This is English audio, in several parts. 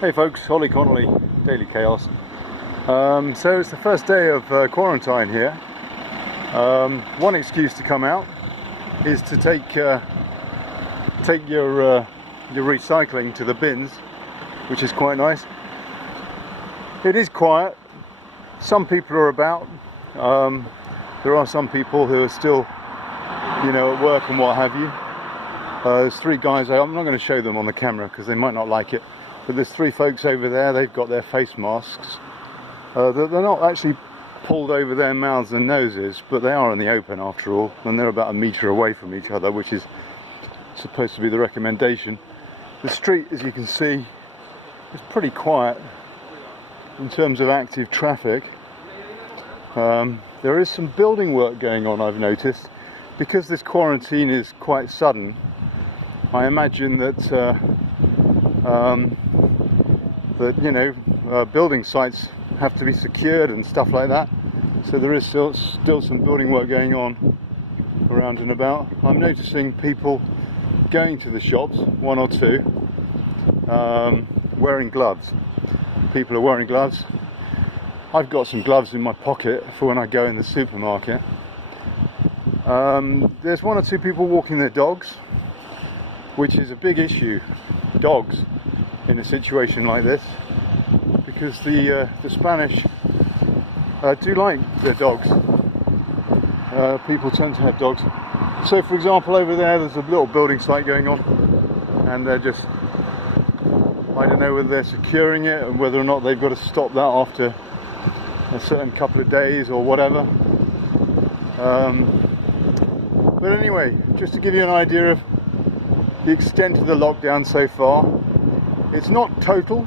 Hey folks, Holly Connolly, Daily Chaos. So it's the first day of quarantine here. One excuse to come out is to take your recycling to the bins, which is quite nice. It is quiet. Some people are about. There are some people who are still, at work and what have you. There's three guys. I'm not going to show them on the camera because they might not like it. But there's three folks over there. They've got their face masks. They're not actually pulled over their mouths and noses, but they are in the open after all, and they're about a metre away from each other, which is supposed to be the recommendation. The street, as you can see, is pretty quiet in terms of active traffic. There is some building work going on, I've noticed. Because this quarantine is quite sudden, I imagine that building sites have to be secured and stuff like that. So there is still some building work going on around and about. I'm noticing people going to the shops, one or two, wearing gloves. People are wearing gloves. I've got some gloves in my pocket for when I go in the supermarket. There's one or two people walking their dogs, which is a big issue. Dogs in a situation like this, because the Spanish do like their dogs. People tend to have dogs. So for example, over there's a little building site going on, and they're just, I don't know whether they're securing it and whether or not they've got to stop that after a certain couple of days or whatever. But anyway, just to give you an idea of the extent of the lockdown so far, it's not total,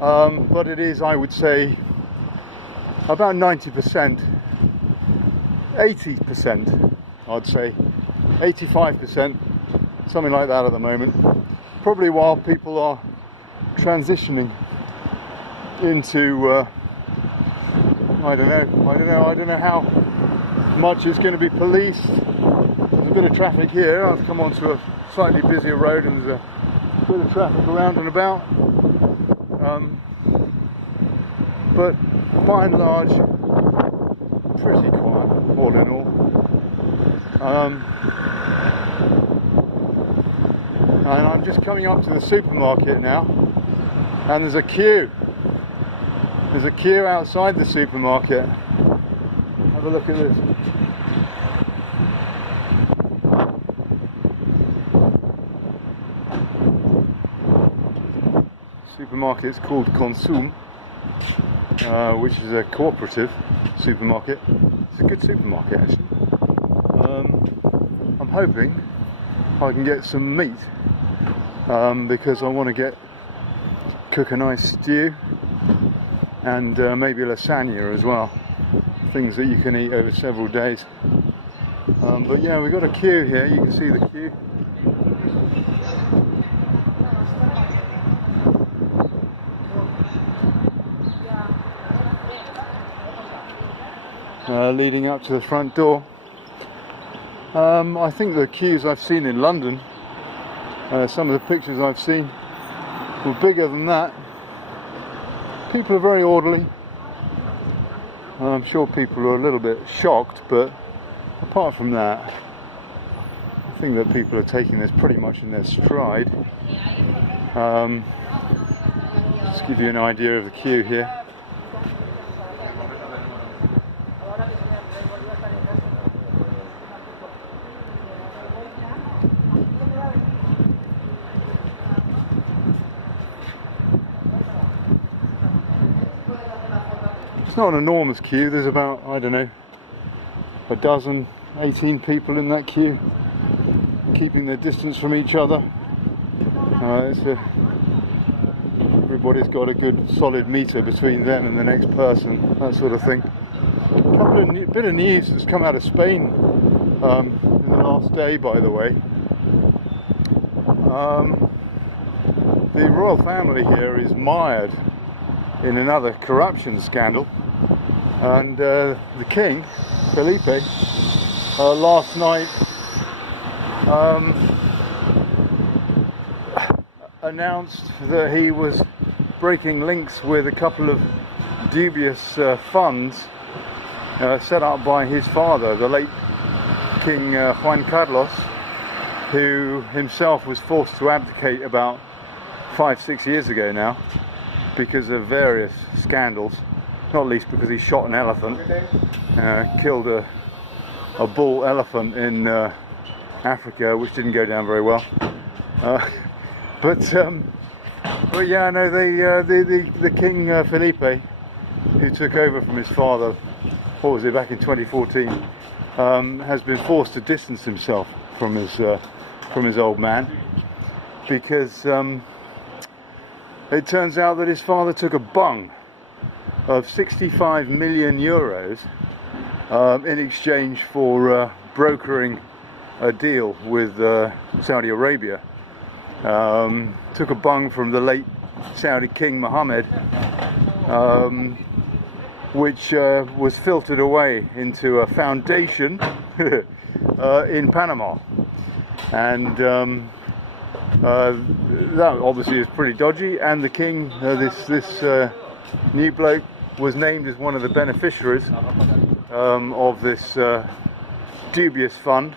but it is, I would say, about 90%, 80%, I'd say, 85%, something like that at the moment. Probably while people are transitioning into, I don't know how much is going to be policed. There's a bit of traffic here. I've come onto a slightly busier road and there's a bit of traffic around and about, but by and large pretty quiet all in all. And I'm just coming up to the supermarket now, and there's a queue outside the supermarket. Have a look at this. Supermarket's called Consum, which is a cooperative supermarket. It's a good supermarket actually. I'm hoping I can get some meat, because I want to cook a nice stew and maybe lasagna as well. Things that you can eat over several days. But yeah, we've got a queue here. You can see the queue. Leading up to the front door. I think the queues I've seen in London, some of the pictures I've seen, were bigger than that. People are very orderly. I'm sure people are a little bit shocked, but apart from that, I think that people are taking this pretty much in their stride. Just give you an idea of the queue here. It's not an enormous queue. There's about, I don't know, a dozen, 18 people in that queue, keeping their distance from each other. Everybody's got a good solid metre between them and the next person, that sort of thing. A bit of news that's come out of Spain in the last day, by the way. The royal family here is mired in another corruption scandal, and the king, Felipe, last night announced that he was breaking links with a couple of dubious funds set up by his father, the late King Juan Carlos, who himself was forced to abdicate about 5-6 years ago now because of various scandals, not least because he shot an elephant, killed a bull elephant in Africa, which didn't go down very well. But yeah, no, the King Felipe, who took over from his father, what was it, back in 2014, has been forced to distance himself from his old man, because it turns out that his father took a bung of 65 million euros in exchange for brokering a deal with Saudi Arabia. Took a bung from the late Saudi King Mohammed, which was filtered away into a foundation in Panama, and that obviously is pretty dodgy. And the king, this new bloke, was named as one of the beneficiaries of this dubious fund,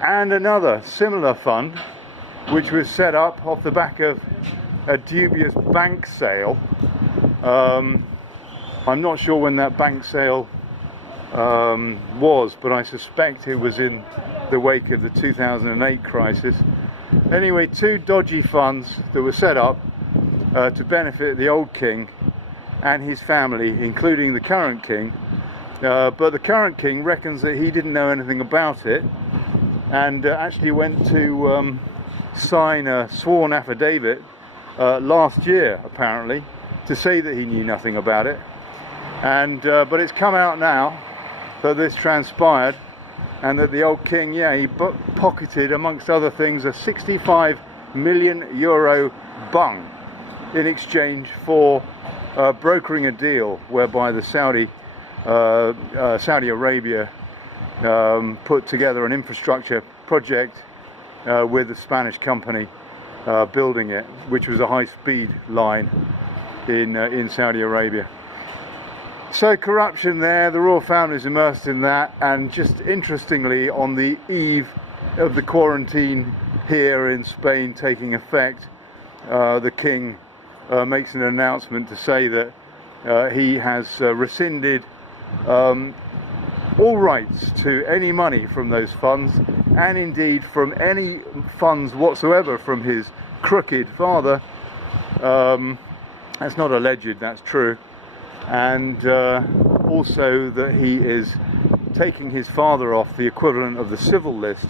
and another similar fund which was set up off the back of a dubious bank sale. I'm not sure when that bank sale was, but I suspect it was in the wake of the 2008 crisis. Anyway, two dodgy funds that were set up to benefit the old king and his family, including the current king. But the current king reckons that he didn't know anything about it, and actually went to sign a sworn affidavit last year, apparently, to say that he knew nothing about it. And but it's come out now that this transpired, and that the old king, yeah, he pocketed, amongst other things, a 65 million euro bung in exchange for brokering a deal whereby the Saudi Arabia put together an infrastructure project with a Spanish company building it, which was a high-speed line in Saudi Arabia. So corruption there, the royal family is immersed in that. And just interestingly, on the eve of the quarantine here in Spain taking effect, the king makes an announcement to say that he has rescinded all rights to any money from those funds, and indeed from any funds whatsoever from his crooked father. That's not alleged, that's true. And also that he is taking his father off the equivalent of the civil list,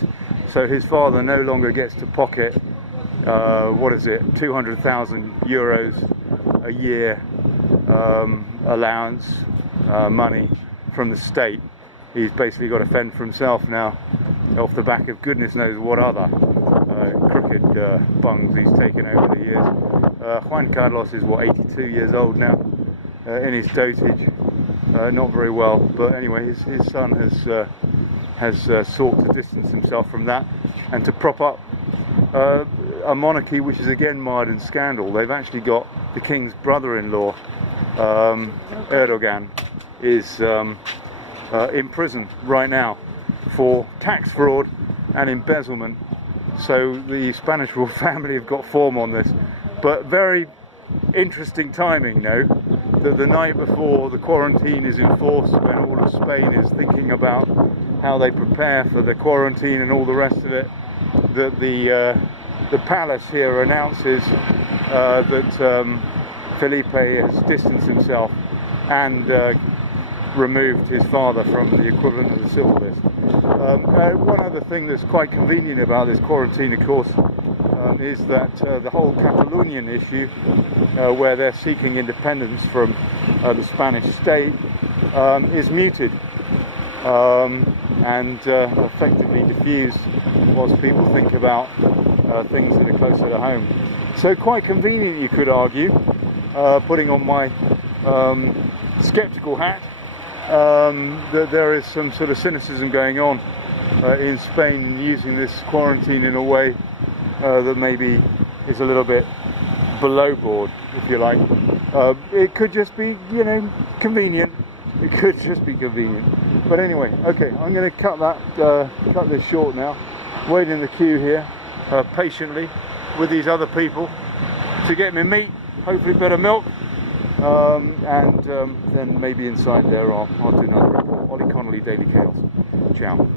so his father no longer gets to pocket what is it, 200,000 euros a year allowance money from the state. He's basically got to fend for himself now, off the back of goodness knows what other crooked bungs he's taken over the years. Juan Carlos is, what, 82 years old now, in his dotage, not very well, but anyway, his son has sought to distance himself from that and to prop up a monarchy which is again mired in scandal. They've actually got the king's brother-in-law, Erdogan, is in prison right now for tax fraud and embezzlement. So the Spanish royal family have got form on this, but very interesting timing, no? That the night before the quarantine is enforced, when all of Spain is thinking about how they prepare for the quarantine and all the rest of it, that the palace here announces that Felipe has distanced himself and removed his father from the equivalent of the civil list. One other thing that's quite convenient about this quarantine, of course, is that the whole Catalonian issue, where they're seeking independence from the Spanish state, is muted and effectively diffused whilst people think about things that are closer to home. So quite convenient, you could argue, putting on my sceptical hat, that there is some sort of cynicism going on in Spain, using this quarantine in a way that maybe is a little bit below board, if you like. It could just be, you know, convenient. It could just be convenient. But anyway, okay, I'm going to cut this short now. Wait in the queue here patiently with these other people to get me meat, hopefully better milk, and then maybe inside there I'll do another report. Ollie Connolly, Daily Chaos. Ciao.